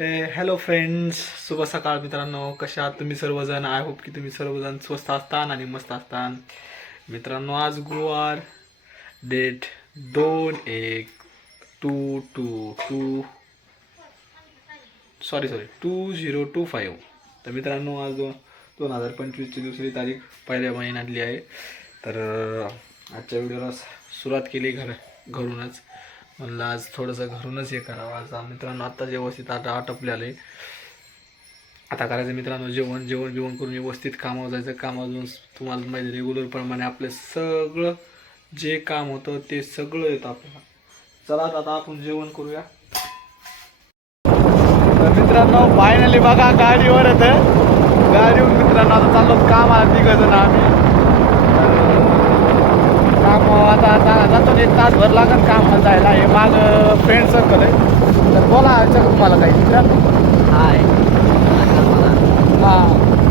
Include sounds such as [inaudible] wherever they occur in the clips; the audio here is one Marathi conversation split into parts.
हॅलो फ्रेंड्स शुभ सकाळ मित्रांनो. कशा आहात तुम्ही सर्वजण? आय होप की तुम्ही सर्वजण स्वस्त असतान आणि मस्त असतान. मित्रांनो आज गुरुवार. डेट दोन एक two two two. Sorry sorry two zero two five. तर मित्रांनो आज दोन दोन हजार पंचवीसची दुसरी तारीख पहिल्या महिन्यातली आहे. तर आजच्या व्हिडिओला सुरुवात केली घर घरूनच. म्हणलं आज थोडंसं घरूनच हे करावं. आज मित्रांनो आत्ता व्यवस्थित आता आटपले आले. आता करायचं मित्रांनो जेवण जेवण बिवण करून व्यवस्थित कामावर जायचं. कामावरून तुम्हाला माहिती रेग्युलर प्रमाणे आपलं सगळं जे काम होतं ते सगळं येतं आपल्याला. चला आता आता आपण जेवण करूया. तर मित्रांनो फायनली बघा गाडीवर येतं गाडीवर मित्रांनो आता चाललो. कामाला तिघ जण आम्ही. काम आता आता जातो ना, एक तासभर लागेल काम जायला. हे माग फ्रेंड सर्कल आहे. तर बोला याच्यात तुम्हाला काही मित्रांनो हाय. हा.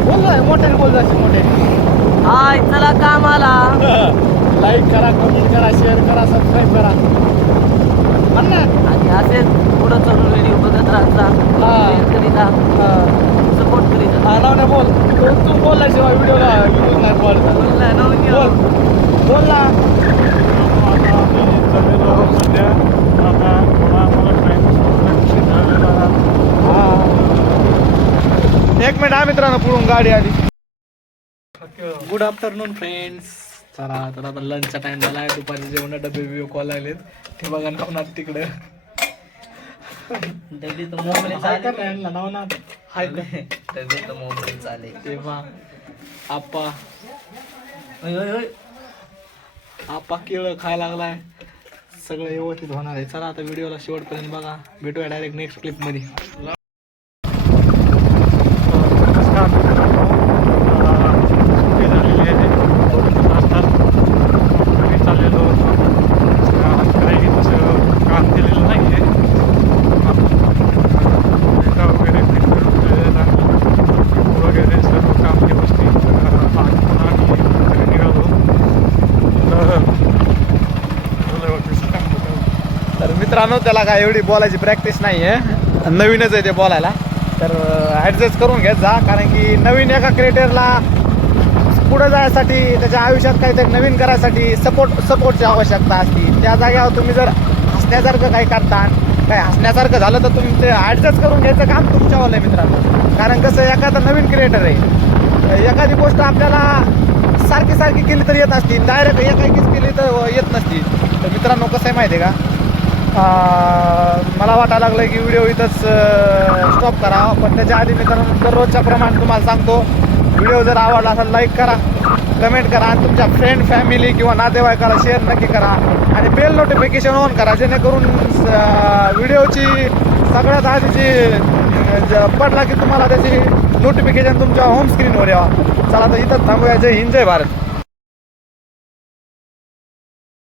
बोल मोठे बोल जायचे मोठे हाय चला कामाला. [laughs] लाईक करा कमेंट करा शेअर करा सबस्क्राईब करा. म्हण ना. आणि असेच पुढं चालून व्हिडिओ बघत राहता हा. करीत. सपोर्ट करीत. हा. नाही बोल. तू तू बोलल्याशिवाय व्हिडिओला व्ह्यूज नाही पडत. बोल. एक मिनिट हा मित्रांनो पुढून गाडी आली. गुड आफ्टरनून फ्रेंड्स चला तर आता लंचचा टाइम झाला आहे दुपारी जेवण डबे बिबे कॉल आलेत ते बघा नवनाथ तिकडे. डबी तर मोबाईल चाले नवनाथ? हाय का? डबी तर मोबाईल चाले तेव्हा आप्पा. आपा केळं खायला लागलाय. सगळं व्यवस्थित होणार आहे. चला आता व्हिडिओला शेवटपर्यंत बघा. भेटूया डायरेक्ट नेक्स्ट क्लिपमध्ये मध्ये काम केलेलं नाही आहे वगैरे सर्व काम व्यवस्थित अं, आज पुन्हा आम्ही घरी निघालो तर झालं ऑफिसचं काम होतं तर मित्रांनो त्याला काय एवढी बोलायची प्रॅक्टिस नाही आहे नवीनच आहे ते बोलायला. तर ॲडजस्ट करून घेत जा. कारण की नवीन एका क्रिएटरला पुढे जायसाठी त्याच्या आयुष्यात काहीतरी नवीन करायसाठी सपोर्ट सपोर्टची आवश्यकता असते. त्या जागेवर तुम्ही जर हसण्यासारखं काही करता काही हसण्यासारखं झालं तर तुम्ही ते ॲडजस्ट करून घ्यायचं काम तुमच्यावर आहे मित्रांनो. कारण कसं एखादा नवीन क्रिएटर आहे एखादी गोष्ट आपल्याला सारखी सारखी केली तर येत असती डायरेक्ट एकाएकीच केली तर येत नसती. तर मित्रांनो कसं आहे माहिती आहे का? मला वाटायला लागलं की व्हिडिओ इथंच स्टॉप करावा पण त्याच्या आधी मित्रांनो दररोजच्या प्रमाणे तुम्हाला सांगतो. व्हिडिओ जर आवडला असेल लाईक करा. कमेंट करा. आणि तुमच्या फ्रेंड फॅमिली किंवा नातेवाईकाला शेअर नक्की करा. आणि बेल नोटिफिकेशन ऑन करा. जेणेकरून व्हिडिओची सगळ्यात आधीची जी ज- पडला की तुम्हाला त्याची नोटिफिकेशन तुमच्या होम स्क्रीनवर यावा. चला तर इथं थांबूया. जय हिंद जय भारत.